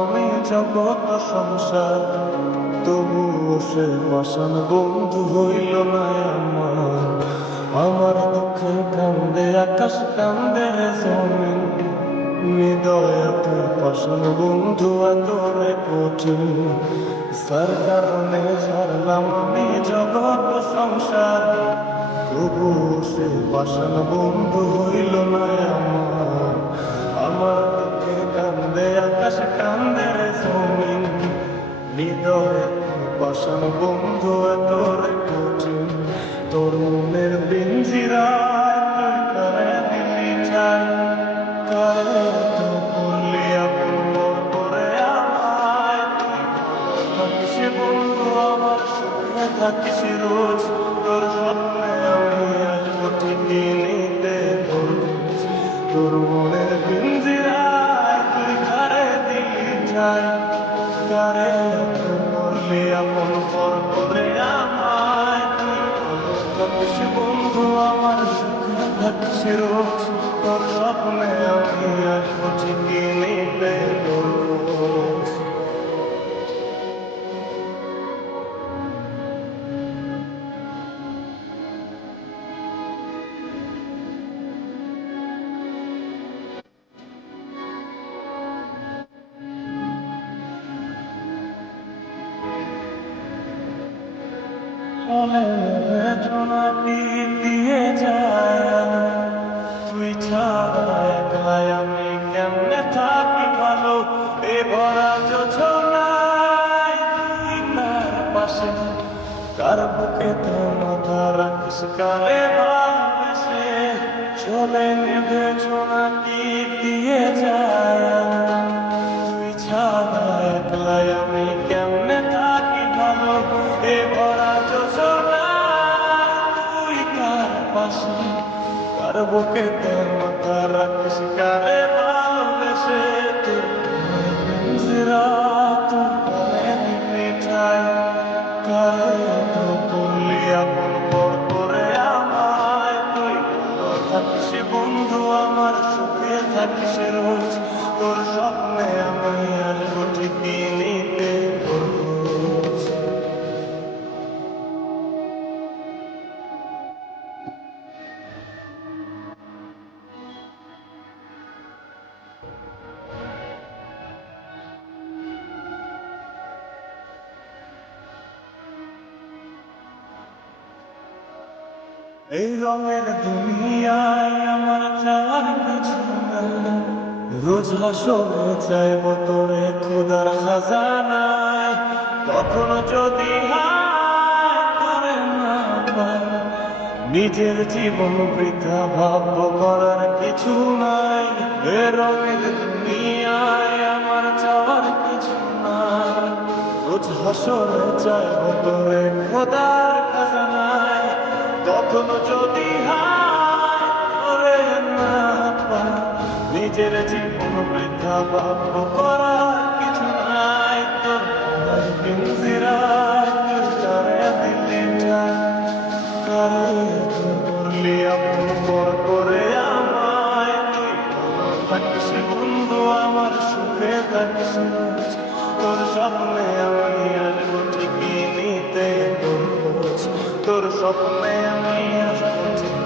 আমি জগৎ সংসার, তবু সে পাষাণ বন্ধু হইল না আমার। আমার দুঃখে কান্দে আকাশ, কান্দে জমিন, হৃদয় তুই পাষাণ বন্ধু এতরে কঠিন। তার কারণে ছাড়লাম আমি জগৎ সংসার, তবু সে পাষাণ বন্ধু হইল না আমার। আমার দুঃখে কান্দে আকাশ, কান্দে জমিন, হৃদয়ে পাষাণ বন্ধু এতরে কঠিন। তোর মনের পিঞ্জিরায় তুই কারে দিলি ঠাই, কারে তো করলি আপন মন করে আমায়। তুই থাকিস বন্ধু আমার, সুখে থাকিস রোজ, তোর স্বপ্নে আমি আসবো ঠিকই নিতে তোর খোঁজ। তোর মনের পিঞ্জিরায় তুই কারে দিলি ঠাই, কারে তো করলি আপন পর করে আমায়। থাকিস বন্ধু আমার, সুখে থাকিস রোজ, তোর স্বপ্নে আমি আসবো ঠিকই নিতে তোর খোঁজ। বেদনাটি দিয়ে যায়, তুই ছাড়া একলাই আমি কেমনে থাকি ভালো। এ ভরা যোছনায় তুই কার পাশে, কার বুকে তো মাথা রাখিস, কারে ভালোবেসে চলে নেবে ছোনাটি দিয়ে যায়। তুই ছাড়া একলাই আমি কেমনে থাকি ভালো। এ ভরা যোছনায় তুই কার পাশে, কার বুকে তোর মাথা রাখিস, কারে ভালোবেসে তোর পিঞ্জিরা তুই কারে দিলি ঠাই, কারে তো করলি আপন পর করে আমায়। তুই থাকিস বন্ধু আমার, সুখে থাকিস রোজ, তোর স্বপ্নে আমি আসবো ঠিকই নিতে তোর খোঁজ। এই রঙের দুনিয়ায় আমার যাওয়ার কিছু নাই, রোজ হাসরে চাইব তোরে খোদার খাজানায়। কখনো যদি হায় তোরে না পাই, নিজের জীবন বৃথা ভাব্য করার কিছু নাই। এ রঙের দুনিয়ায় আমার যাওয়ার কিছু নাই, রোজ হাসরে চাইব তোরে খোদার খাজানায়। কখনো যদি হায় তোরে না পাই, নিজের জীবন বৃথা ভাব্য করার কিছু নাই। তোর পিঞ্জিরায় তুই কারে দিলি ঠাই, কারে তো করলি আপন পর করে আমায়। তুই থাকিস বন্ধু আমার, সুখে থাকিস রোজ, তোর স্বপ্নে আমি আসবো ঠিকই নিতে তোর খোঁজ। তোর স্বপ্নে আমি আসবো ঠিকই